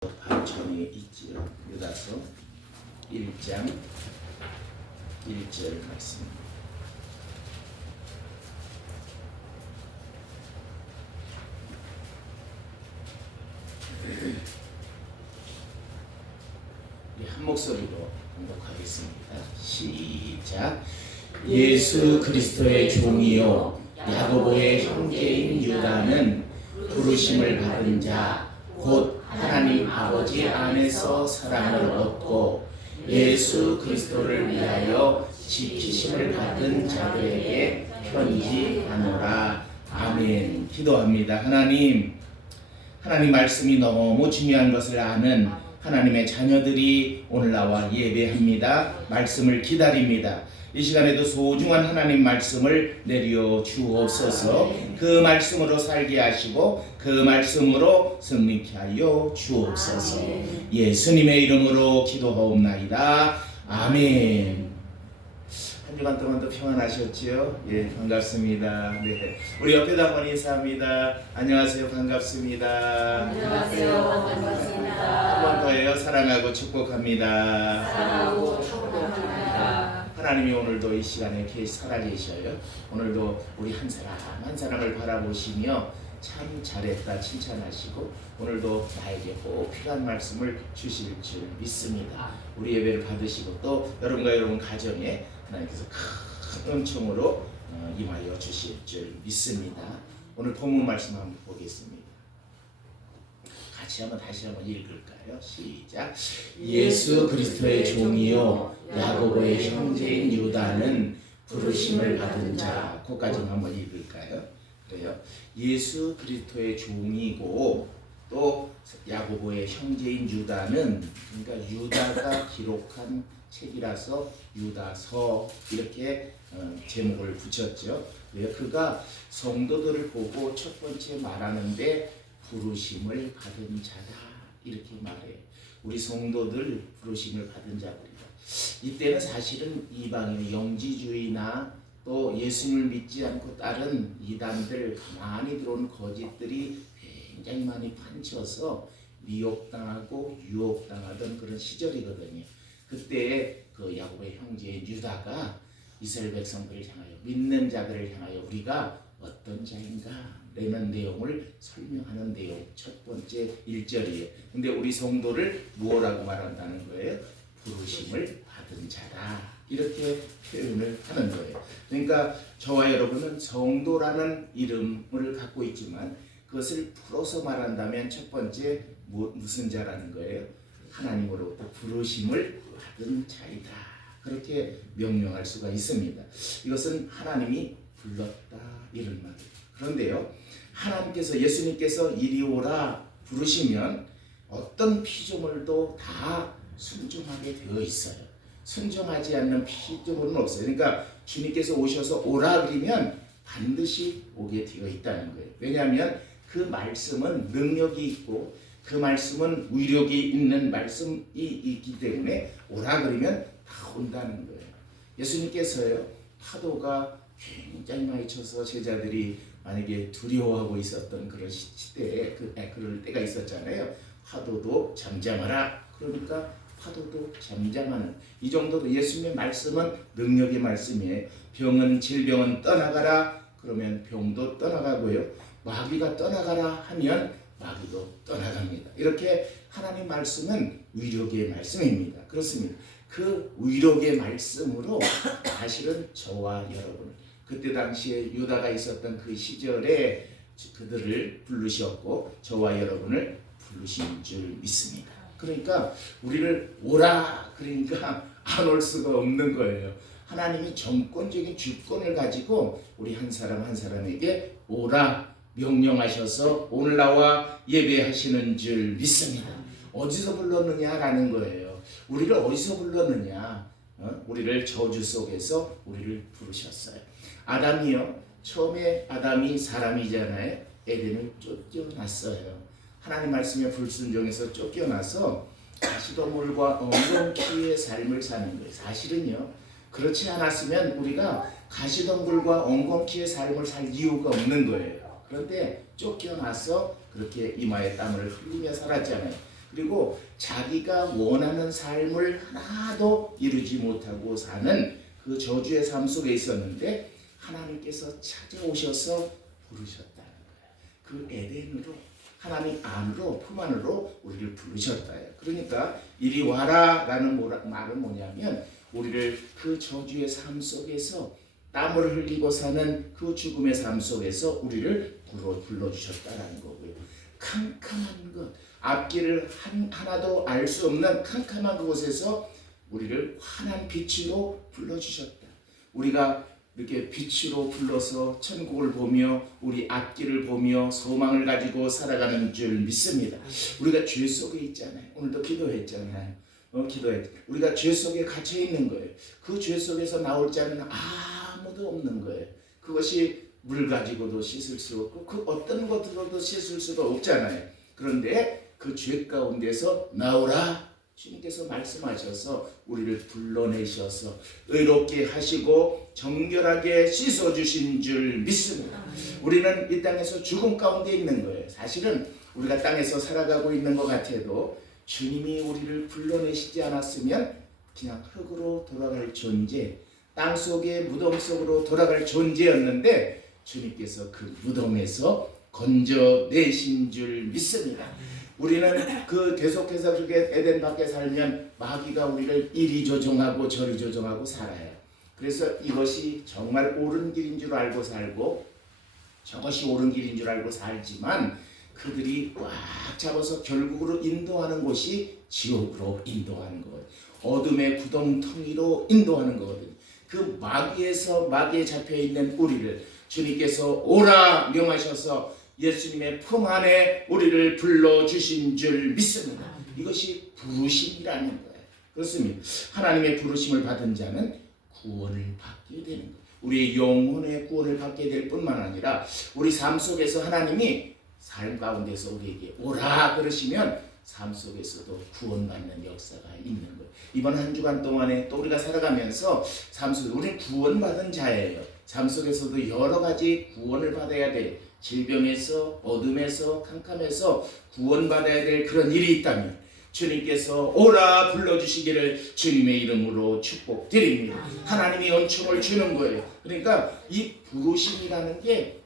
반전이 있지요. 유다서 1장 1절 말씀. 한 목소리로 공독하겠습니다. 시작. 예수 그리스도의 종이요 야고보의 형제인 유다는 부르심을 받은 자 곧 하나님 아버지 안에서 사랑을 얻고 예수 그리스도를 위하여 지키심을 받은 자들에게 편지하노라. 아멘. 기도합니다. 하나님 말씀이 너무 중요한 것을 아는 하나님의 자녀들이 오늘 나와 예배합니다. 말씀을 기다립니다. 이 시간에도 소중한 하나님 말씀을 내려 주옵소서. 그 말씀으로 살게 하시고 그 말씀으로 승리케 하여 주옵소서. 예수님의 이름으로 기도하옵나이다. 아멘. 한 주간 동안도 평안하셨지요? 예, 반갑습니다. 네, 우리 옆에도 한번 인사합니다. 안녕하세요. 반갑습니다. 안녕하세요. 반갑습니다. 한 번 더해요. 사랑하고 축복합니다. 사랑하고 축복합니다. 하나님이 오늘도 이 시간에 계시 살아계셔요. 오늘도 우리 한 사람 한 사람을 바라보시며 참 잘했다 칭찬하시고 오늘도 나에게 꼭 필요한 말씀을 주실 줄 믿습니다. 우리 예배를 받으시고 또 여러분과 여러분 가정에 하나님께서 큰 은총으로 임하여 주실 줄 믿습니다. 오늘 본문 말씀 한번 보겠습니다. 같이 한번 다시 한번 읽을까요? 시작. 예수 그리스도의 종이요 야고보의 형제인 유다는 부르심을 받은 자. 그까지 한번 읽을까요? 그래요. 예수 그리스도의 종이고 또 야고보의 형제인 유다는, 그러니까 유다가 기록한 책이라서 유다서 이렇게 제목을 붙였죠. 그가 성도들을 보고 첫 번째 말하는데 부르심을 받은 자다 이렇게 말해요. 우리 성도들 부르심을 받은 자들이다. 이때는 사실은 이방인의 영지주의나 또 예수님을 믿지 않고 다른 이단들, 많이 들어온 거짓들이 굉장히 많이 판쳐서 미혹당하고 유혹당하던 그런 시절이거든요. 그때 그 야고보의 형제인 유다가 이스라엘 백성들을 향하여, 믿는 자들을 향하여 우리가 어떤 자인가 라는 내용을 설명하는 내용, 첫 번째 1절이에요. 근데 우리 성도를 무엇라고 말한다는 거예요? 부르심을 받은 자다 이렇게 표현을 하는 거예요. 그러니까 저와 여러분은 성도라는 이름을 갖고 있지만 그것을 풀어서 말한다면 첫 번째 무슨 자라는 거예요? 하나님으로부터 부르심을 받은 자이다. 그렇게 명명할 수가 있습니다. 이것은 하나님이 불렀다 이런 말이에요. 그런데요, 하나님께서, 예수님께서 이리 오라 부르시면 어떤 피조물도 다 순종하게 되어 있어요. 순종하지 않는 피조물은 없어요. 그러니까 주님께서 오셔서 오라 그러면 반드시 오게 되어 있다는 거예요. 왜냐하면 그 말씀은 능력이 있고 그 말씀은 위력이 있는 말씀이 있기 때문에 오라 그러면 다 온다는 거예요. 예수님께서요, 파도가 굉장히 많이 쳐서 제자들이 만약에 두려워하고 있었던 그런 시대에 그럴 때가 있었잖아요. 파도도 잠잠하라. 그러니까 파도도 잠잠하는, 이 정도로 예수님의 말씀은 능력의 말씀이에요. 질병은 떠나가라. 그러면 병도 떠나가고요. 마귀가 떠나가라 하면 마귀도 떠나갑니다. 이렇게 하나님 말씀은 위력의 말씀입니다. 그렇습니다. 그 위력의 말씀으로 사실은 저와 여러분, 그때 당시에 유다가 있었던 그 시절에 그들을 부르셨고 저와 여러분을 부르신 줄 믿습니다. 그러니까 우리를 오라 그러니까 안 올 수가 없는 거예요. 하나님이 정권적인 주권을 가지고 우리 한 사람 한 사람에게 오라 명령하셔서 오늘 나와 예배하시는 줄 믿습니다. 어디서 불렀느냐라는 거예요. 우리를 어디서 불렀느냐? 우리를 저주 속에서 우리를 부르셨어요. 아담이요, 처음에 아담이 사람이잖아요. 에덴을 쫓겨났어요. 하나님 말씀에 불순종해서 쫓겨나서 가시덤불과 엉겅퀴의 삶을 사는 거예요. 사실은요, 그렇지 않았으면 우리가 가시덤불과 엉겅퀴의 삶을 살 이유가 없는 거예요. 그런데 쫓겨나서 그렇게 이마에 땀을 흘리며 살았잖아요. 그리고 자기가 원하는 삶을 하나도 이루지 못하고 사는 그 저주의 삶 속에 있었는데 하나님께서 찾아오셔서 부르셨다는 거예요. 그 에덴으로 하나님 안으로 품 안으로 우리를 부르셨다요. 그러니까 이리 와라 라는 말은 뭐냐면 우리를 그 저주의 삶 속에서 땀을 흘리고 사는 그 죽음의 삶 속에서 우리를 불러주셨다라는 거고요. 캄캄한 것, 앞길을 하나도 알 수 없는 캄캄한 그곳에서 우리를 환한 빛으로 불러주셨다. 우리가 이렇게 빛으로 불러서 천국을 보며 우리 앞길을 보며 소망을 가지고 살아가는 줄 믿습니다. 우리가 죄 속에 있잖아요. 오늘도 기도했잖아요. 우리가 죄 속에 갇혀 있는 거예요. 그 죄 속에서 나올 자는 아무도 없는 거예요. 그것이 물 가지고도 씻을 수 없고 그 어떤 것으로도 씻을 수가 없잖아요. 그런데 그 죄 가운데서 나오라 주님께서 말씀하셔서 우리를 불러내셔서 의롭게 하시고 정결하게 씻어주신 줄 믿습니다. 우리는 이 땅에서 죽음 가운데 있는 거예요. 사실은 우리가 땅에서 살아가고 있는 것 같아도 주님이 우리를 불러내시지 않았으면 그냥 흙으로 돌아갈 존재, 땅 속의 무덤 속으로 돌아갈 존재였는데 주님께서 그 무덤에서 건져내신 줄 믿습니다. 우리는 그 계속해서 그렇게 에덴 밖에 살면 마귀가 우리를 이리 조종하고 저리 조종하고 살아요. 그래서 이것이 정말 옳은 길인 줄 알고 살고 저것이 옳은 길인 줄 알고 살지만 그들이 꽉 잡아서 결국으로 인도하는 곳이 지옥으로 인도하는 것, 어둠의 구덩텅이로 인도하는 거거든요. 그 마귀에 잡혀있는 우리를 주님께서 오라 명하셔서 예수님의 품 안에 우리를 불러주신 줄 믿습니다. 이것이 부르심이라는 거예요. 그렇습니다. 하나님의 부르심을 받은 자는 구원을 받게 되는 거예요. 우리의 영혼의 구원을 받게 될 뿐만 아니라 우리 삶 속에서 하나님이 삶 가운데서 우리에게 오라 그러시면 삶 속에서도 구원받는 역사가 있는 거예요. 이번 한 주간 동안에 또 우리가 살아가면서 삶 속에 우리는 구원받은 자예요. 삶 속에서도 여러 가지 구원을 받아야 돼. 질병에서, 어둠에서, 캄캄해서 구원받아야 될 그런 일이 있다면 주님께서 오라 불러주시기를 주님의 이름으로 축복드립니다. 하나님이 은총을 주는 거예요. 그러니까 이 부르심이라는 게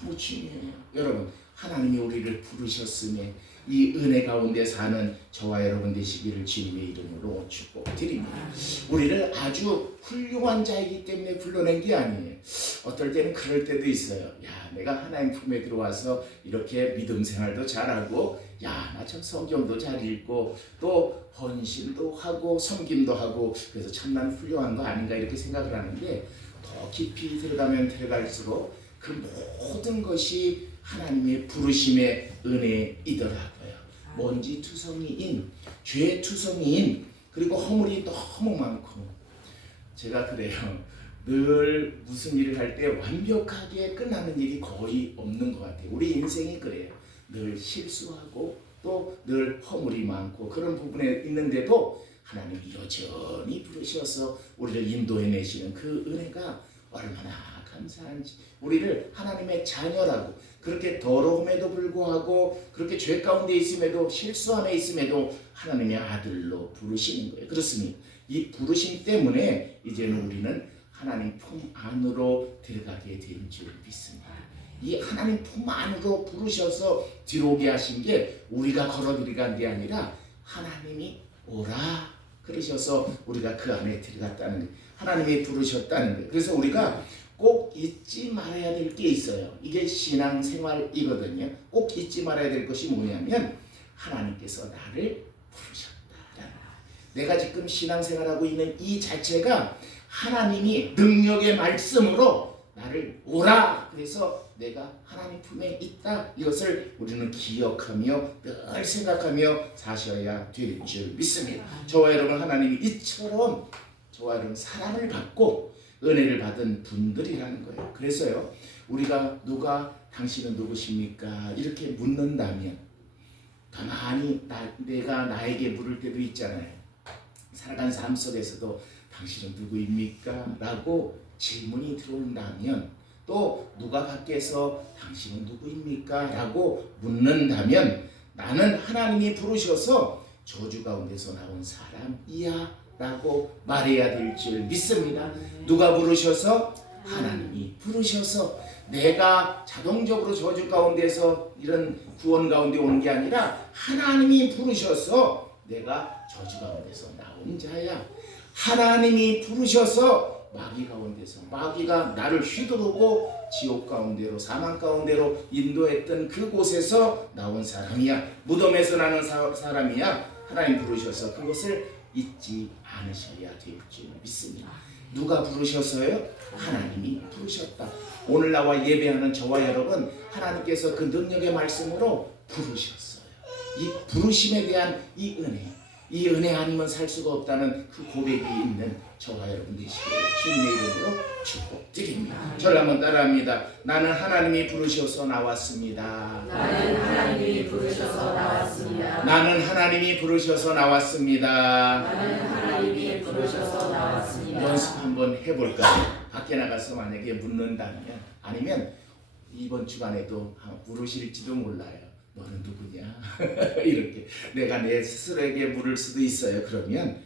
너무 중요해요. 여러분, 하나님이 우리를 부르셨음에 이 은혜 가운데 사는 저와 여러분 되시기를 주님의 이름으로 축복드립니다. 우리를 아주 훌륭한 자이기 때문에 불러낸 게 아니에요. 어떨 때는 그럴 때도 있어요. 야, 내가 하나님 품에 들어와서 이렇게 믿음 생활도 잘하고 야, 나 참 성경도 잘 읽고 또 헌신도 하고 섬김도 하고 그래서 참난 훌륭한 거 아닌가 이렇게 생각을 하는데 더 깊이 들어가면 들어갈수록 그 모든 것이 하나님의 부르심의 은혜이더라고요. 먼지 투성이인, 죄 투성이인, 그리고 허물이 너무 많고 제가 그래요. 늘 무슨 일을 할 때 완벽하게 끝나는 일이 거의 없는 것 같아요. 우리 인생이 그래요. 늘 실수하고 또 늘 허물이 많고 그런 부분에 있는데도 하나님이 여전히 부르셔서 우리를 인도해내시는 그 은혜가 얼마나 감사한지. 우리를 하나님의 자녀라고 그렇게 더러움에도 불구하고 그렇게 죄 가운데 있음에도 실수함에 있음에도 하나님의 아들로 부르시는 거예요. 그렇습니다. 이 부르심 때문에 이제는 우리는 하나님 품 안으로 들어가게 된 줄 믿습니다. 이 하나님 품 안으로 부르셔서 들어오게 하신 게 우리가 걸어들어간 게 아니라 하나님이 오라 그러셔서 우리가 그 안에 들어갔다는 거예요. 하나님이 부르셨다는 거예요. 그래서 우리가 꼭 잊지 말아야 될 게 있어요. 이게 신앙생활이거든요. 꼭 잊지 말아야 될 것이 뭐냐면 하나님께서 나를 부르셨다. 내가 지금 신앙생활하고 있는 이 자체가 하나님이 능력의 말씀으로 나를 오라 그래서 내가 하나님 품에 있다. 이것을 우리는 기억하며 늘 생각하며 사셔야 될 줄 믿습니다. 저와 여러분 하나님이 이처럼 저와 여러분 사랑을 받고 은혜를 받은 분들이라는 거예요. 그래서요 우리가 누가 당신은 누구십니까? 이렇게 묻는다면 가만히 내가 나에게 물을 때도 있잖아요. 살아간 삶 속에서도 당신은 누구입니까? 라고 질문이 들어온다면 또 누가 밖에서 당신은 누구입니까? 라고 묻는다면 나는 하나님이 부르셔서 저주 가운데서 나온 사람이야 라고 말해야 될 줄 믿습니다. 누가 부르셔서? 하나님이 부르셔서. 내가 자동적으로 저주 가운데서 이런 구원 가운데 온 게 아니라 하나님이 부르셔서 내가 저주 가운데서 나온 자야. 하나님이 부르셔서 마귀 가운데서, 마귀가 나를 휘두르고 지옥 가운데로, 사망 가운데로 인도했던 그곳에서 나온 사람이야. 무덤에서 나는 사람이야. 하나님 부르셔서 그것을 잊지 않으셔야 될 줄 믿습니다. 누가 부르셔서요? 하나님이 부르셨다. 오늘 나와 예배하는 저와 여러분, 하나님께서 그 능력의 말씀으로 부르셨어요. 이 부르심에 대한 이 은혜 아니면 살 수가 없다는 그 고백이 있는 저와 여러분 되시기를 주님의 이름으로 축복드립니다. 저를 한번 따라합니다. 나는 하나님이 부르셔서 나왔습니다. 나는 하나님이 부르셔서 나왔습니다. 나는 하나님이 부르셔서 나왔습니다. 나는 하나님이 부르셔서 나왔습니다. 연습 한번 해볼까요? 밖에 나가서 만약에 묻는다면, 아니면 이번 주간에도 물으실지도 몰라요. 너는 누구냐? 이렇게 내가 내 스스로에게 물을 수도 있어요. 그러면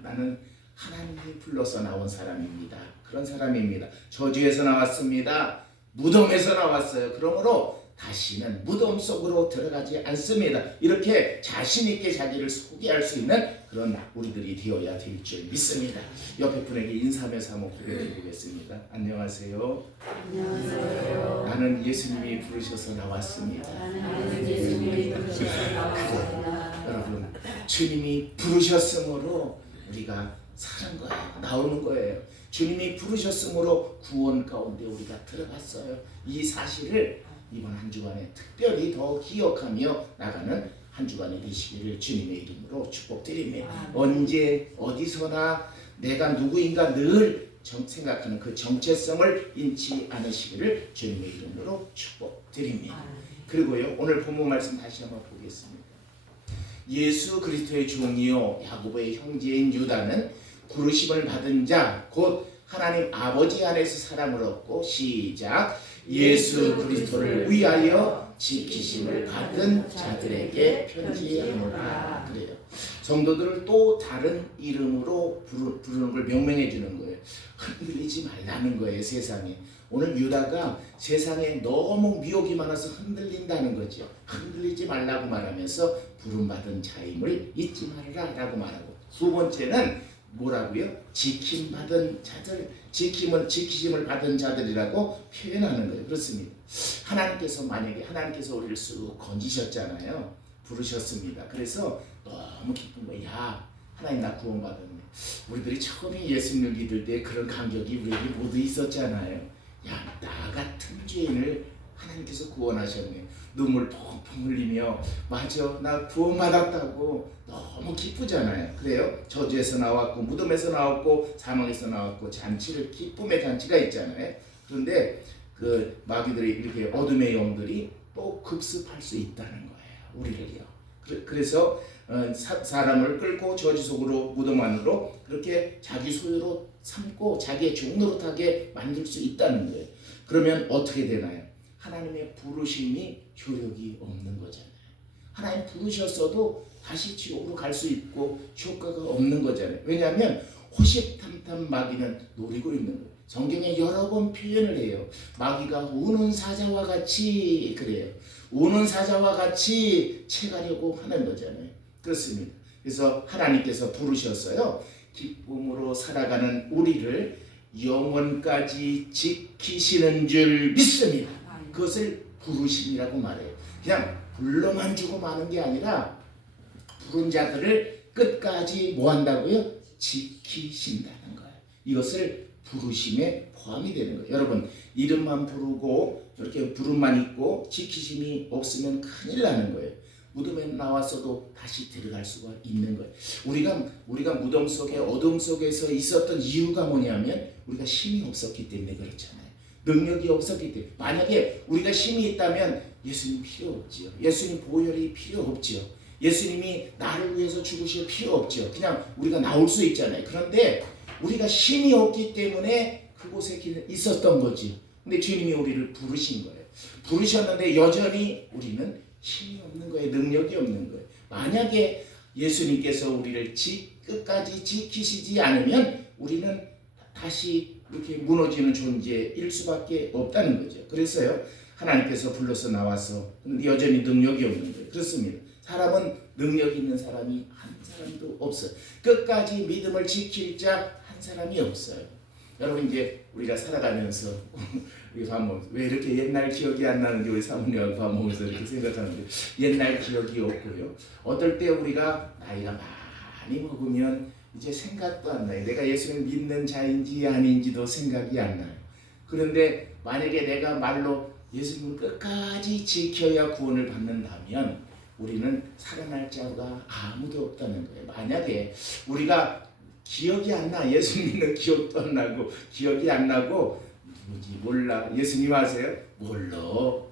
나는 하나님이 불러서 나온 사람입니다. 그런 사람입니다. 저주에서 나왔습니다. 무덤에서 나왔어요. 그러므로 다시는 무덤 속으로 들어가지 않습니다. 이렇게 자신 있게 자기를 소개할 수 있는 그런 우리들이 되어야 될 줄 믿습니다. 옆에 분에게 인사하면서 한번 고백해 보겠습니다. 안녕하세요. 안녕하세요. 나는 예수님이 부르셔서 나왔습니다. 나는 예수님이 부르셔서 나왔습니다. 여러분, 주님이 부르셨으므로 우리가 사는 거예요. 나오는 거예요. 주님이 부르셨으므로 구원 가운데 우리가 들어갔어요. 이 사실을 이번 한 주간에 특별히 더 기억하며 나가는 한 주간이 되시기를 주님의 이름으로 축복드립니다. 언제 어디서나 내가 누구인가 늘 생각하는 그 정체성을 잃지 않으시기를 주님의 이름으로 축복드립니다. 그리고요, 오늘 본문 말씀 다시 한번 보겠습니다. 예수 그리스도의 종이요 야고보의 형제인 유다는 부르심을 받은 자 곧 하나님 아버지 안에서 사랑을 얻고 시작 예수 그리스도를 위하여 지키심을 받은 자들에게 편지하노라. 그래요. 성도들을 또 다른 이름으로 부르는 걸 명명해 주는 거예요. 흔들리지 말라는 거예요. 세상에 오늘 유다가 세상에 너무 미혹이 많아서 흔들린다는 거죠. 흔들리지 말라고 말하면서 부름받은 자임을 잊지 말라 라고 말하고, 두 번째는 뭐라고요? 지킴받은 자들, 지키심을 받은 자들이라고 표현하는 거예요. 그렇습니다. 하나님께서 만약에 하나님께서 우리를 쑥 건지셨잖아요. 부르셨습니다. 그래서 너무 기쁜 거예요. 야, 하나님 나 구원받았네. 우리들이 처음에 예수님을 믿을 때 그런 감격이 우리에게 모두 있었잖아요. 야, 나 같은 죄인을 하나님께서 구원하셨네. 눈물 펑펑 흘리며 맞아, 나 구원받았다고 너무 기쁘잖아요. 그래요? 저주에서 나왔고 무덤에서 나왔고 사망에서 나왔고 잔치를, 기쁨의 잔치가 있잖아요. 그런데 그 마귀들이 이렇게 어둠의 영들이 또 급습할 수 있다는 거예요. 우리를요. 그래서 사람을 끌고 저주 속으로 무덤 안으로 그렇게 자기 소유로 삼고 자기의 종노릇하게 만들 수 있다는 거예요. 그러면 어떻게 되나요? 하나님의 부르심이 효력이 없는 거잖아요. 하나님 부르셨어도 다시 지옥으로 갈 수 있고 효과가 없는 거잖아요. 왜냐하면 호시탐탐 마귀는 노리고 있는 거예요. 성경에 여러 번 표현을 해요. 마귀가 우는 사자와 같이, 그래요. 우는 사자와 같이 채가려고 하는 거잖아요. 그렇습니다. 그래서 하나님께서 부르셨어요. 기쁨으로 살아가는 우리를 영원까지 지키시는 줄 믿습니다. 그것을 부르심이라고 말해요. 그냥 불러만 주고 마는 게 아니라 부른 자들을 끝까지 뭐 한다고요? 지키신다는 거예요. 이것을 부르심에 포함이 되는 거예요. 여러분, 이름만 부르고 이렇게 부름만 있고 지키심이 없으면 큰일 나는 거예요. 무덤에 나왔어도 다시 들어갈 수가 있는 거예요. 우리가 무덤 속에 어둠 속에서 있었던 이유가 뭐냐면 우리가 힘이 없었기 때문에 그렇잖아요. 능력이 없었기 때문에. 만약에 우리가 힘이 있다면 예수님 필요 없지요. 예수님 보혈이 필요 없지요. 예수님이 나를 위해서 죽으실 필요 없지요. 그냥 우리가 나올 수 있잖아요. 그런데 우리가 힘이 없기 때문에 그곳에 있었던 거지. 근데 주님이 우리를 부르신 거예요. 부르셨는데 여전히 우리는 힘이 없는 거예요. 능력이 없는 거예요. 만약에 예수님께서 우리를 끝까지 지키시지 않으면 우리는 다시 이렇게 무너지는 존재일 수밖에 없다는 거죠. 그래서요, 하나님께서 불러서 나와서 여전히 능력이 없는 거예요. 그렇습니다. 사람은 능력 있는 사람이 한 사람도 없어요. 끝까지 믿음을 지킬 자 한 사람이 없어요. 여러분, 이제 우리가 살아가면서 우리 밥 먹으면서 왜 이렇게 옛날 기억이 안 나는지 우리 사모님하고 밥 먹으면서 이렇게 생각하는데, 옛날 기억이 없고요. 어떨 때 우리가 나이가 많이 먹으면 이제 생각도 안 나요. 내가 예수를 믿는 자인지 아닌지도 생각이 안 나요. 그런데 만약에 내가 말로 예수님을 끝까지 지켜야 구원을 받는다면 우리는 살아날 자가 아무도 없다는 거예요. 만약에 우리가 기억이 안 나, 예수 믿는 기억도 안 나고, 기억이 안 나고, 누구지 몰라. 예수님 아세요? 몰라.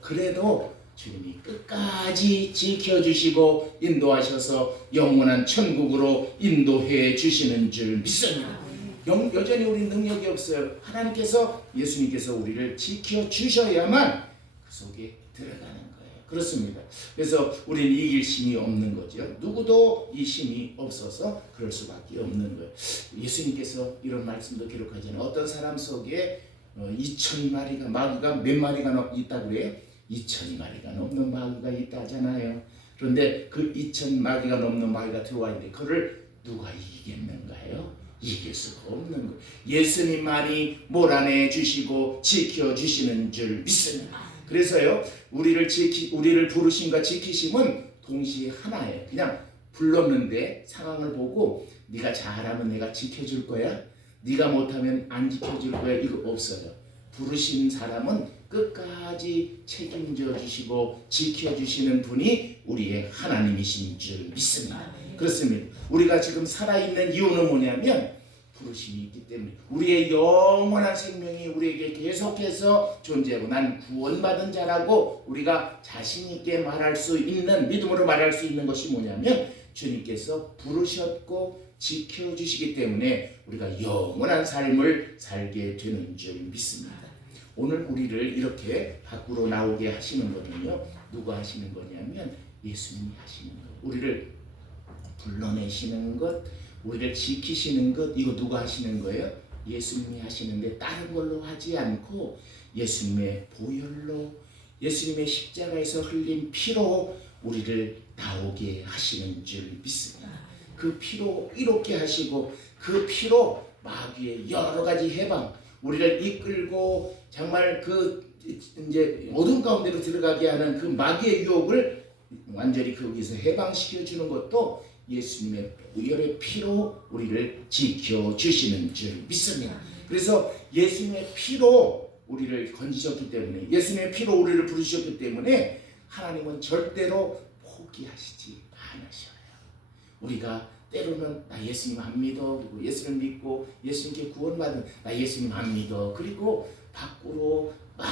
그래도 주님이 끝까지 지켜주시고 인도하셔서 영원한 천국으로 인도해 주시는 줄 믿습니다. 여전히 우리 능력이 없어요. 하나님께서, 예수님께서 우리를 지켜주셔야만 그 속에 들어가는 거예요. 그렇습니다. 그래서 우리는 이길 힘이 없는 거죠. 누구도 이 힘이 없어서 그럴 수밖에 없는 거예요. 예수님께서 이런 말씀도 기록하잖아요. 어떤 사람 속에 2,000마리가, 마귀가 몇 마리가 있다고 그래요? 2,000마리가 넘는 마귀가 있다 하잖아요. 그런데 그 2,000마리가 넘는 마귀가 들어와 있는데 그를 누가 이기겠는가요? 이길 수가 없는 거예요. 예수님만이 몰아내 주시고 지켜 주시는 줄 믿습니다. 그래서요, 우리를 부르심과 지키심은 동시에 하나예요. 그냥 불렀는데 상황을 보고 네가 잘하면 내가 지켜줄 거야, 네가 못하면 안 지켜줄 거야, 이거 없어요. 부르신 사람은 끝까지 책임져 주시고 지켜주시는 분이 우리의 하나님이신 줄 믿습니다. 그렇습니다. 우리가 지금 살아있는 이유는 뭐냐면 부르심이 있기 때문에, 우리의 영원한 생명이 우리에게 계속해서 존재하고 난 구원받은 자라고 우리가 자신 있게 말할 수 있는, 믿음으로 말할 수 있는 것이 뭐냐면 주님께서 부르셨고 지켜주시기 때문에 우리가 영원한 삶을 살게 되는 줄 믿습니다. 오늘 우리를 이렇게 밖으로 나오게 하시는 거는요, 누가 하시는 거냐면 예수님이 하시는 거예요. 우리를 불러내시는 것, 우리를 지키시는 것, 이거 누가 하시는 거예요? 예수님이 하시는데 다른 걸로 하지 않고 예수님의 보혈로, 예수님의 십자가에서 흘린 피로 우리를 나오게 하시는 줄 믿습니다. 그 피로 이렇게 하시고 그 피로 마귀의 여러 가지 해방, 우리를 이끌고 정말 그 이제 어둠 가운데로 들어가게 하는 그 마귀의 유혹을 완전히 거기서 해방시켜 주는 것도 예수님의 보혈의 피로 우리를 지켜주시는 줄 믿습니다. 그래서 예수님의 피로 우리를 건지셨기 때문에, 예수님의 피로 우리를 부르셨기 때문에 하나님은 절대로 포기하시지 않으셔요. 우리가 때로는 나 예수님 안 믿어, 그리고 예수를 믿고 예수님께 구원받은 나 예수님 안 믿어, 그리고 밖으로 막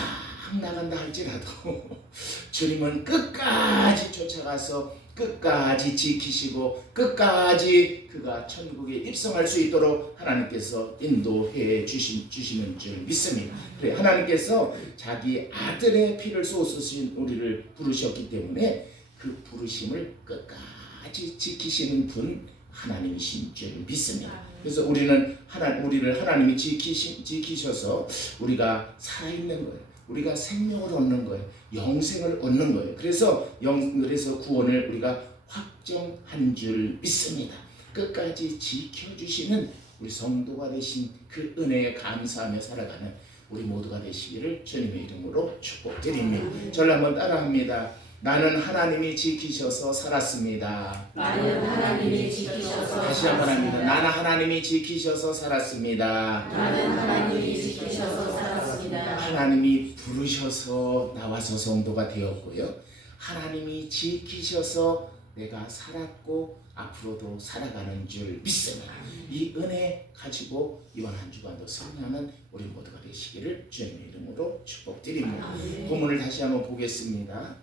나간다 할지라도 주님은 끝까지 쫓아가서 끝까지 지키시고 끝까지 그가 천국에 입성할 수 있도록 하나님께서 인도해 주시는 줄 믿습니다. 그래, 하나님께서 자기 아들의 피를 쏟으신 우리를 부르셨기 때문에 그 부르심을 끝까지 지키시는 분 하나님이신 줄 믿습니다. 그래서 우리를 하나님이 지키셔서 우리가 살아있는 거예요. 우리가 생명을 얻는 거예요. 영생을 얻는 거예요. 그래서 구원을 우리가 확정한 줄 믿습니다. 끝까지 지켜주시는 우리 성도가 되신 그 은혜에 감사하며 살아가는 우리 모두가 되시기를 주님의 이름으로 축복드립니다. 저를 한번 따라합니다. 나는 하나님이 지키셔서 살았습니다. 나는 하나님이 지키셔서 다시 한번 합니다. 나는 하나님이 지키셔서 살았습니다. 나는 하나님이 지키셔서 살았습니다. 하나님이 부르셔서 나와서 성도가 되었고요. 하나님이 지키셔서 내가 살았고 앞으로도 살아가는 줄 믿습니다. 이 은혜 가지고 이번 한 주간도 승리하는 우리 모두가 되시기를 주님의 이름으로 축복드립니다. 본문을 다시 한번 보겠습니다.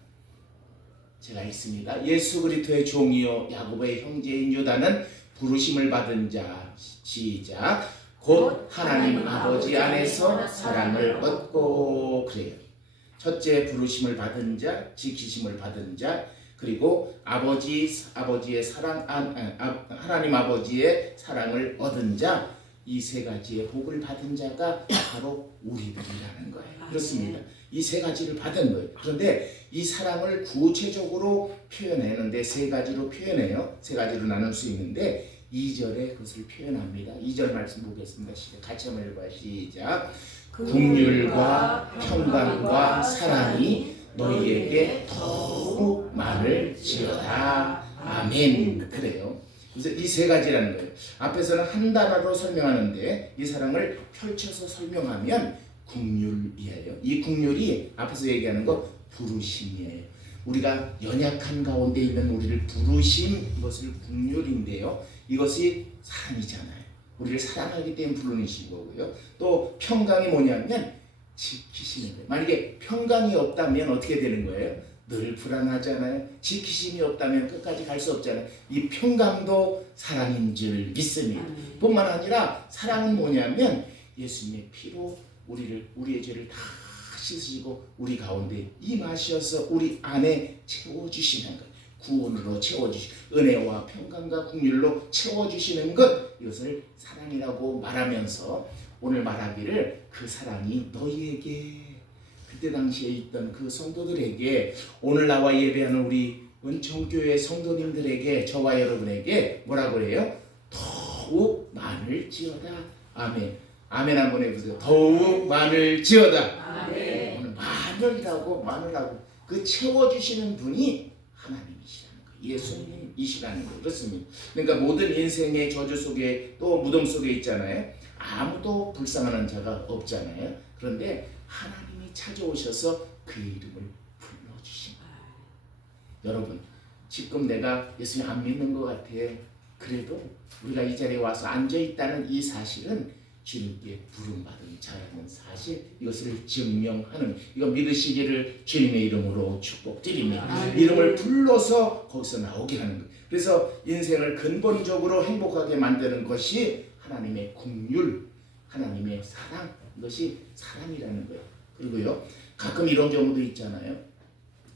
제가 읽습니다. 예수 그리스도의 종이요 야곱의 형제인 유다는 부르심을 받은 자, 시작, 곧 하나님 아버지 안에서 사랑을 얻고, 그래요. 첫째 부르심을 받은 자, 지키심을 받은 자, 그리고 아버지의 사랑, 하나님 아버지의 사랑을 얻은 자, 이 세 가지의 복을 받은 자가 바로 우리들이라는 거예요. 그렇습니다. 이 세 가지를 받은 거예요. 그런데 이 사랑을 구체적으로 표현하는데 세 가지로 표현해요. 세 가지로 나눌 수 있는데 2절에 그것을 표현합니다. 2절 말씀 보겠습니다. 같이 한번 읽어요. 시작. 긍휼과 평강과 사랑이 너희에게 더욱 많을지어다. 아멘. 그래요. 그래서 이 세 가지라는 거예요. 앞에서는 한 단어로 설명하는데 이 사랑을 펼쳐서 설명하면 긍휼이에요. 이 긍휼이 앞에서 얘기하는 거 부르심이에요. 우리가 연약한 가운데 있는 우리를 부르심, 이것을 긍휼인데요. 이것이 사랑이잖아요. 우리를 사랑하기 때문에 부르신 거고요. 또 평강이 뭐냐면 지키시는 거예요. 만약에 평강이 없다면 어떻게 되는 거예요? 늘 불안하잖아요. 지키심이 없다면 끝까지 갈 수 없잖아요. 이 평강도 사랑인 줄 믿습니다. 뿐만 아니라 사랑은 뭐냐면 예수님의 피로 우리의 죄를 다 씻으시고 우리 가운데 임하셔서 우리 안에 채워주시는 것, 구원으로 채워주시고 은혜와 평강과 긍휼로 채워주시는 것, 이것을 사랑이라고 말하면서 오늘 말하기를 그 사랑이 너희에게, 그때 당시에 있던 그 성도들에게, 오늘 나와 예배하는 우리 은총교회 성도님들에게, 저와 여러분에게 뭐라고 해요? 더욱 많을지어다. 아멘. 아멘 한번 해보세요. 더욱 많을지어다. 아멘. 오늘 많으라고 그 채워주시는 분이 하나님이시라는 거예요. 예수님이시라는 거예요. 그렇습니다. 그러니까 모든 인생의 저주 속에 또 무덤 속에 있잖아요. 아무도 불쌍한 자가 없잖아요. 그런데 하나님이 찾아오셔서 그 이름을 불러주신 거예요. 여러분, 지금 내가 예수님 안 믿는 것 같아. 그래도 우리가 이 자리에 와서 앉아있다는 이 사실은 주님께 부름받은 자라는 사실, 이것을 증명하는, 이거 믿으시기를 주님의 이름으로 축복드립니다. 이름을 불러서 거기서 나오게 하는 거예요. 그래서 인생을 근본적으로 행복하게 만드는 것이 하나님의 긍휼, 하나님의 사랑, 이것이 사랑이라는 거예요. 그리고요, 가끔 이런 경우도 있잖아요.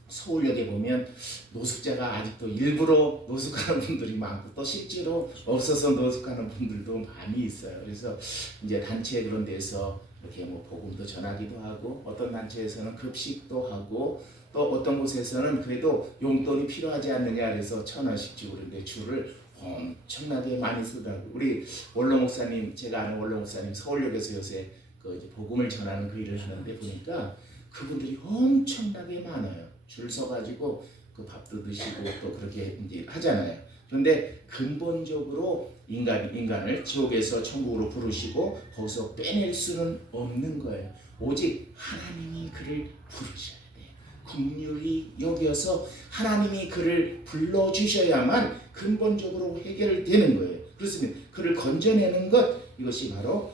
서울역에 보면 노숙자가 아직도 일부러 노숙하는 분들이 많고 또 실제로 없어서 노숙하는 분들도 많이 있어요. 그래서 이제 단체 그런 데서 이렇게 뭐 복음도 전하기도 하고, 어떤 단체에서는 급식도 하고, 또 어떤 곳에서는 그래도 용돈이 필요하지 않느냐 그래서 1,000원씩 주고, 그런데 줄을 엄청나게 많이 쓰더라고요. 우리 원로 목사님, 제가 아는 원로 목사님 서울역에서 요새 그 이제 복음을 전하는 그 일을 하는데 보니까 그분들이 엄청나게 많아요. 줄 서가지고 그 밥도 드시고 또 그렇게 이제 하잖아요. 그런데 근본적으로 인간을 지옥에서 천국으로 부르시고 거기서 빼낼 수는 없는 거예요. 오직 하나님이 그를 부르셔야 돼요. 긍휼히 여겨서 하나님이 그를 불러주셔야만 근본적으로 해결되는 거예요. 그렇습니다. 그를 건져내는 것, 이것이 바로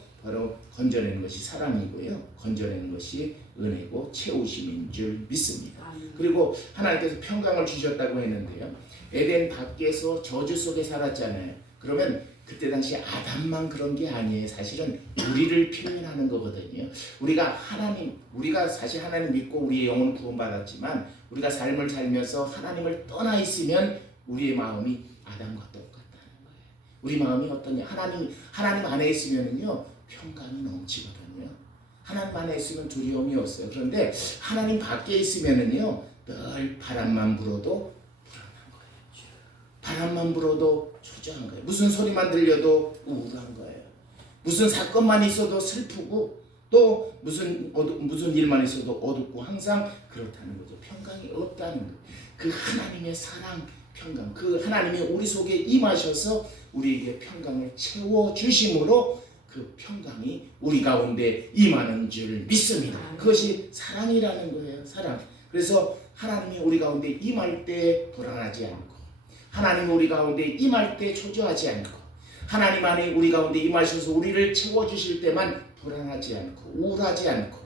건져내는 것이 사랑이고요. 건져내는 것이 은혜고 채우심인 줄 믿습니다. 그리고 하나님께서 평강을 주셨다고 했는데요. 에덴 밖에서 저주 속에 살았잖아요. 그러면 그때 당시 아담만 그런 게 아니에요. 사실은 우리를 표현하는 거거든요. 우리가 사실 하나님 믿고 우리의 영혼을 구원받았지만 우리가 삶을 살면서 하나님을 떠나 있으면 우리의 마음이 아담과 똑같다는 거예요. 우리 마음이 어떠냐? 하나님 안에 있으면은요 평강이 넘치거든요. 하나님 안에 있으면 두려움이 없어요. 그런데 하나님 밖에 있으면은요 늘 바람만 불어도 불안한 거예요. 바람만 불어도 초조한 거예요. 무슨 소리만 들려도 우울한 거예요. 무슨 사건만 있어도 슬프고 또 무슨 일만 있어도 어둡고 항상 그렇다는 거죠. 평강이 없다는 거예요. 그 하나님의 사랑, 평강, 그 하나님이 우리 속에 임하셔서 우리에게 평강을 채워주심으로 그 평강이 우리 가운데 임하는 줄 믿습니다. 그것이 사랑이라는 거예요. 사랑. 그래서 하나님이 우리 가운데 임할 때 불안하지 않고, 하나님이 우리 가운데 임할 때 초조하지 않고, 하나님 안에 우리 가운데 임하셔서 우리를 채워주실 때만 불안하지 않고 우울하지 않고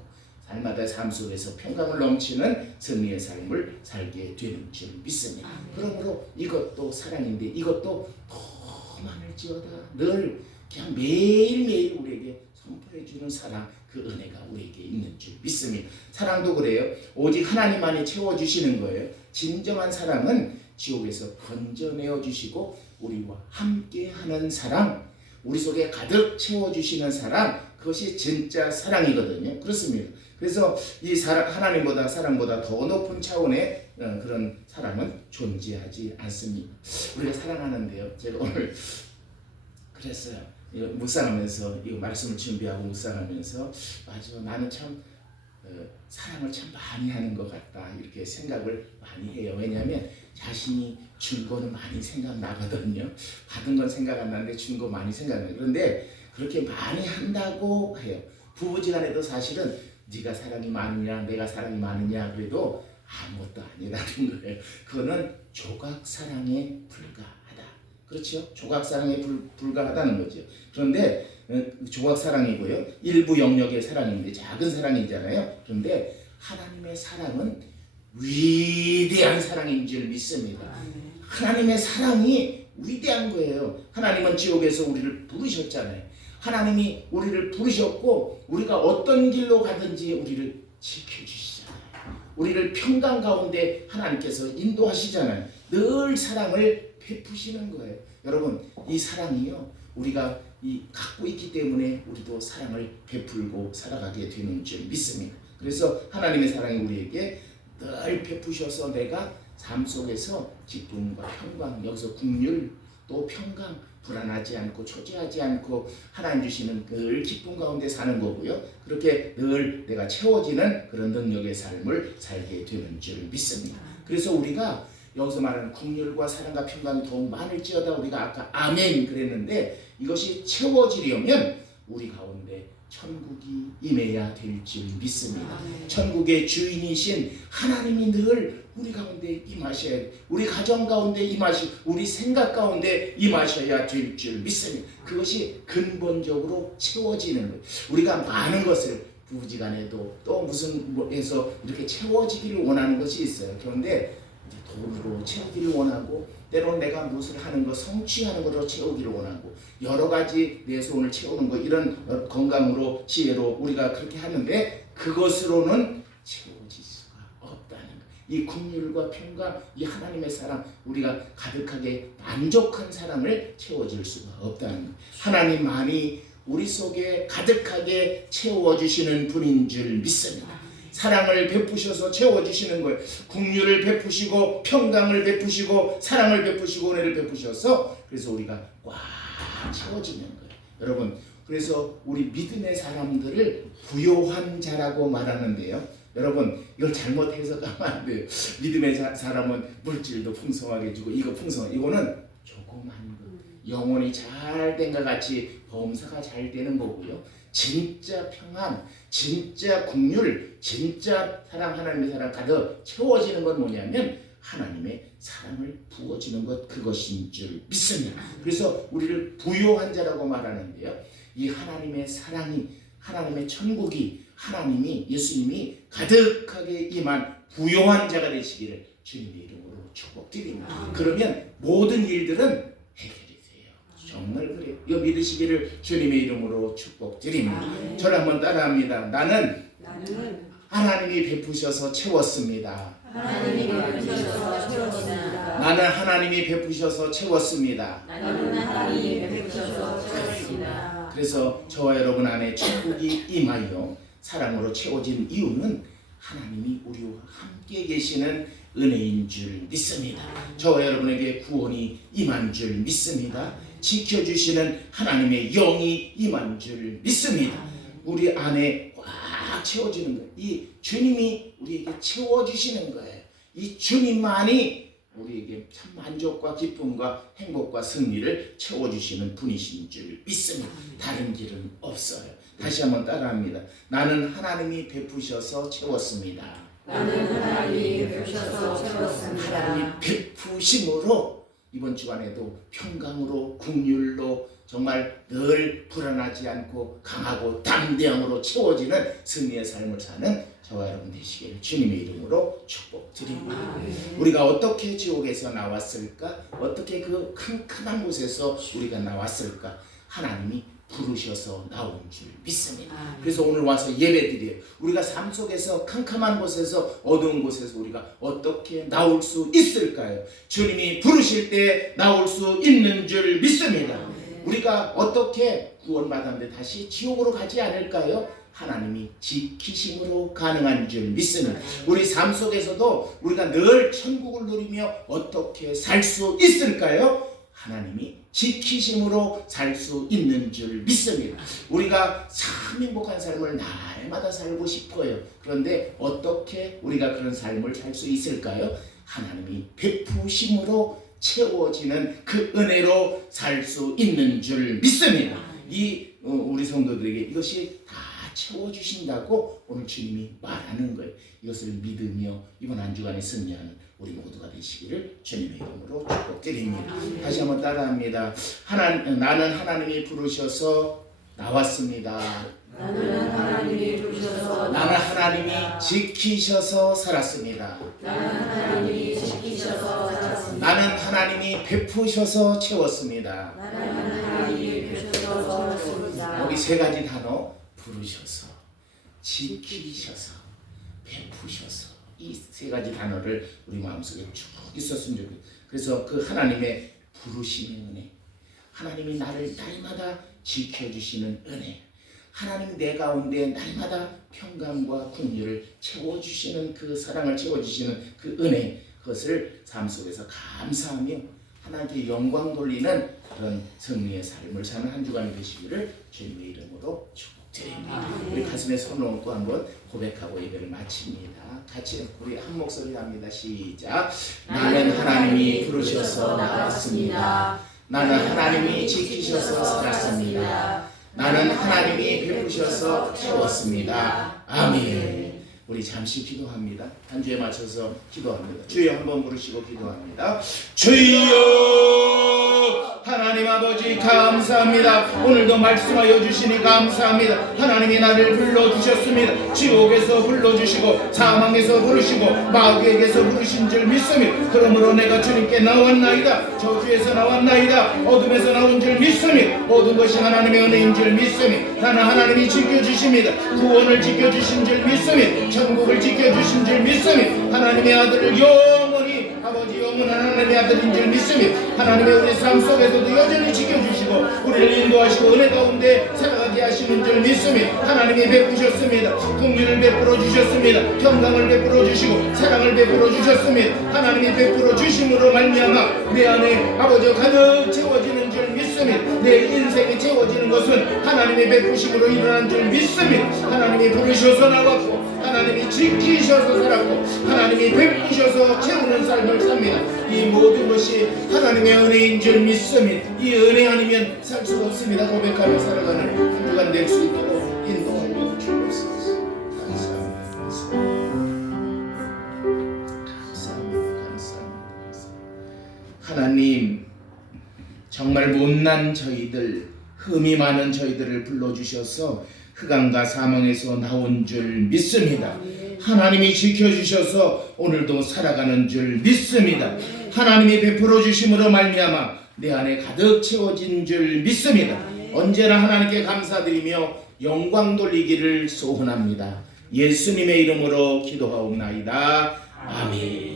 날마다 삶 속에서 평강을 넘치는 승리의 삶을 살게 되는 줄 믿습니다. 그러므로 이것도 사랑인데 이것도 더 많을지어다. 늘 그냥 매일매일 우리에게 선포해주는 사랑, 그 은혜가 우리에게 있는 줄 믿습니다. 사랑도 그래요. 오직 하나님만이 채워주시는 거예요. 진정한 사랑은 지옥에서 건져내어 주시고 우리와 함께하는 사랑, 우리 속에 가득 채워주시는 사랑, 그것이 진짜 사랑이거든요. 그렇습니다. 그래서 이 하나님보다 사랑보다 더 높은 차원의 그런 사랑은 존재하지 않습니다. 우리가 사랑하는데요. 제가 오늘 그랬어요. 이거 묵상하면서 이 말씀을 준비하고 묵상하면서 맞아, 나는 참 사랑을 참 많이 하는 것 같다 이렇게 생각을 많이 해요. 왜냐하면 자신이 준 거는 많이 생각나거든요. 받은 건 생각 안 나는데 준 거 많이 생각나요. 그런데 그렇게 많이 한다고 해요. 부부지간에도 사실은 네가 사랑이 많으냐 내가 사랑이 많으냐 그래도 아무것도 아니라는 거예요. 그거는 조각사랑에 불과하다. 그렇죠? 조각사랑에 불과하다는 거죠. 그런데 조각사랑이고요. 일부 영역의 사랑인데 작은 사랑이잖아요. 그런데 하나님의 사랑은 위대한 사랑인 줄 믿습니다. 하나님의 사랑이 위대한 거예요. 하나님은 지옥에서 우리를 부르셨잖아요. 하나님이 우리를 부르셨고 우리가 어떤 길로 가든지 우리를 지켜주시잖아요. 우리를 평강 가운데 하나님께서 인도하시잖아요. 늘 사랑을 베푸시는 거예요. 여러분, 이 사랑이요 우리가 갖고 있기 때문에 우리도 사랑을 베풀고 살아가게 되는 줄 믿습니다. 그래서 하나님의 사랑이 우리에게 늘 베푸셔서 내가 삶 속에서 기쁨과 평강, 여기서 긍휼 또 평강, 불안하지 않고 초조하지 않고 하나님 주시는 늘 기쁨 가운데 사는 거고요. 그렇게 늘 내가 채워지는 그런 능력의 삶을 살게 되는 줄 믿습니다. 그래서 우리가 여기서 말하는 긍휼과 사랑과 평강이 더욱 많을지어다 우리가 아까 아멘 그랬는데 이것이 채워지려면 우리 가운데 천국이 임해야 될 줄 믿습니다. 천국의 주인이신 하나님이 늘 우리 가운데 임하셔야 돼. 우리 가정 가운데 우리 생각 가운데 임하셔야 될 줄 믿습니다. 그것이 근본적으로 채워지는 거예요. 우리가 많은 것을 부부지간에도 또 무슨 해서 이렇게 채워지기를 원하는 것이 있어요. 그런데 돈으로 채우기를 원하고 때로는 내가 무엇을 하는 것 성취하는 것으로 채우기를 원하고 여러 가지 내 소원을 채우는 것 이런 건강으로 지혜로 우리가 그렇게 하는데 그것으로는 채워질 수가 없다는 것. 이 긍휼과 평강 이 하나님의 사랑 우리가 가득하게 만족한 사랑을 채워줄 수가 없다는 것. 하나님만이 우리 속에 가득하게 채워주시는 분인 줄 믿습니다. 사랑을 베푸셔서 채워주시는 거예요. 긍휼을 베푸시고 평강을 베푸시고 사랑을 베푸시고 은혜를 베푸셔서 그래서 우리가 꽉 채워지는 거예요. 여러분 그래서 우리 믿음의 사람들을 부요한 자라고 말하는데요. 여러분 이걸 잘못 해석하면 안 돼요. 믿음의 사람은 물질도 풍성하게 주고 이거 이거는 조그만 거 영혼이 잘 된 것 같이 범사가 잘 되는 거고요. 진짜 평안, 진짜 긍휼, 진짜 사랑 하나님의 사랑 가득 채워지는 건 뭐냐면 하나님의 사랑을 부어주는 것 그것인 줄 믿습니다. 그래서 우리를 부요한 자라고 말하는데요. 이 하나님의 사랑이 하나님의 천국이 하나님이 예수님이 가득하게 임한 부요한 자가 되시기를 주님의 이름으로 축복드립니다. 그러면 모든 일들은 정말 그래요. 이거 믿으시기를 주님의 이름으로 축복드립니다. 저를 한번 따라합니다. 나는 하나님이 베푸셔서 채웠습니다. 하나님이 베푸셔서 채웠습니다. 나는 하나님이 베푸셔서 채웠습니다. 나는 하나님이 베푸셔서 채웠습니다. 그래서 저와 여러분 안에 천국이 임하여 사랑으로 채워진 이유는 하나님이 우리와 함께 계시는 은혜인 줄 믿습니다. 저와 여러분에게 구원이 임한 줄 믿습니다. 지켜주시는 하나님의 영이 임한 줄 믿습니다. 우리 안에 꽉 채워지는 거예요. 이 주님이 우리에게 채워주시는 거예요. 이 주님만이 우리에게 참 만족과 기쁨과 행복과 승리를 채워주시는 분이신 줄 믿습니다. 다른 길은 없어요. 다시 한번 따라합니다. 나는 하나님이 베푸셔서 채웠습니다. 나는 하나님이 베푸셔서 채웠습니다. 하나님이 베푸심으로 이번 주간에도 평강으로 긍휼로 정말 늘 불안하지 않고 강하고 담대함으로 채워지는 승리의 삶을 사는 저와 여러분 되시기를 주님의 이름으로 축복드립니다. 우리가 어떻게 지옥에서 나왔을까? 어떻게 그 캄캄한 곳에서 우리가 나왔을까? 하나님이 부르셔서 나온 줄 믿습니다. 아멘. 그래서 오늘 와서 예배드려요. 우리가 삶 속에서 캄캄한 곳에서 어두운 곳에서 우리가 어떻게 나올 수 있을까요? 주님이 부르실 때 나올 수 있는 줄 믿습니다. 우리가 어떻게 구원받았는데 다시 지옥으로 가지 않을까요? 하나님이 지키심으로 가능한 줄 믿습니다. 우리 삶 속에서도 우리가 늘 천국을 누리며 어떻게 살 수 있을까요? 하나님이 지키심으로 살 수 있는 줄 믿습니다. 우리가 참 행복한 삶을 날마다 살고 싶어요. 그런데 어떻게 우리가 그런 삶을 살 수 있을까요? 하나님이 베푸심으로 채워지는 그 은혜로 살 수 있는 줄 믿습니다. 우리 성도들에게 이것이 다 채워주신다고 오늘 주님이 말하는 거예요. 이것을 믿으며 이번 한 주간에 승리하는 우리 모두가 되시기를 주님의 이름으로 축복드립니다. 다시 한번 따라합니다. 나는 하나님이 부르셔서 나왔습니다. 나는 하나님이 부르셔서 나는 하나님이 지키셔서 살았습니다. 나는 하나님이 지키셔서 살았습니다. 나는 하나님이 베푸셔서 채웠습니다. 나는 하나님이 부르셔서 채웠습니다. 여기 세 가지 단어, 부르셔서, 지키셔서, 베푸셔서, 이 세 가지 단어를 우리 마음속에 쭉 있었으면 좋겠어요. 그래서 그 하나님의 부르심의 은혜, 하나님이 나를 날마다 지켜주시는 은혜, 하나님이 내 가운데 날마다 평강과 긍휼을 채워주시는 그 사랑을 채워주시는 그 은혜, 그것을 삶 속에서 감사하며 하나님께 영광 돌리는 그런 승리의 삶을 사는 한 주간이 되시기를 주님의 이름으로 축복드립니다. 우리 가슴에 손을 얹고 한번 고백하고 예배를 마칩니다. 같이 우리 한 목소리 합니다. 시작. 나는 하나님이 부르셔서 나왔습니다. 나는 하나님이 지키셔서 살았습니다. 나는 하나님이 베푸셔서 채웠습니다. 아멘. 우리 잠시 기도합니다. 한 주에 맞춰서 기도합니다. 주여 한번 부르시고 기도합니다. 주여 하나님 아버지 감사합니다. 오늘도 말씀하여 주시니 감사합니다. 하나님이 나를 불러주셨습니다. 지옥에서 불러주시고 사망에서 부르시고 마귀에게서 부르신 줄 믿습니다. 그러므로 내가 주님께 나왔나이다. 저주에서 나왔나이다. 어둠에서 나온 줄 믿습니다. 모든 것이 하나님의 은혜인 줄 믿습니다. 나는 하나님이 지켜주십니다. 구원을 지켜주신 줄 믿습니다. 천국을 지켜주신 줄 믿습니다. 하나님의 아들을 영원히 아버지 영원한 하나님의 아들인 줄 믿습니다. 하나님의 우리 삶 속에서도 여전히 지켜주시고 우리를 인도하시고 은혜 가운데 살아가게 하시는 줄 믿습니다. 하나님이 베푸셨습니다. 긍휼을 베풀어 주셨습니다. 평강을 베풀어 주시고 사랑을 베풀어 주셨습니다. 하나님이 베풀어 주심으로 말미암아 내 안에 아버지가 가득 채워지는 줄 믿습니다. 내 인생이 채워지는 것은 하나님의 베푸심으로 일어난 줄 믿습니다. 하나님이 부르셔서 나왔고 하나님이 지키셔서 살았고 하나님이 베푸셔서 채우는 삶을 삽니다. 이 모든 것이 하나님의 은혜인 줄 믿습니다. 이 은혜 아니면 살 수가 없습니다. 고백하며 살아가는 한 주간 될 수 있도록 인도하여 주옵소서. 감사합니다. 감사합니다. 하나님, 정말 못난 저희들, 흠이 많은 저희들을 불러주셔서 흑암과 사망에서 나온 줄 믿습니다. 하나님이 지켜주셔서 오늘도 살아가는 줄 믿습니다. 하나님이 베풀어 주심으로 말미암아 내 안에 가득 채워진 줄 믿습니다. 언제나 하나님께 감사드리며 영광 돌리기를 소원합니다. 예수님의 이름으로 기도하옵나이다. 아멘.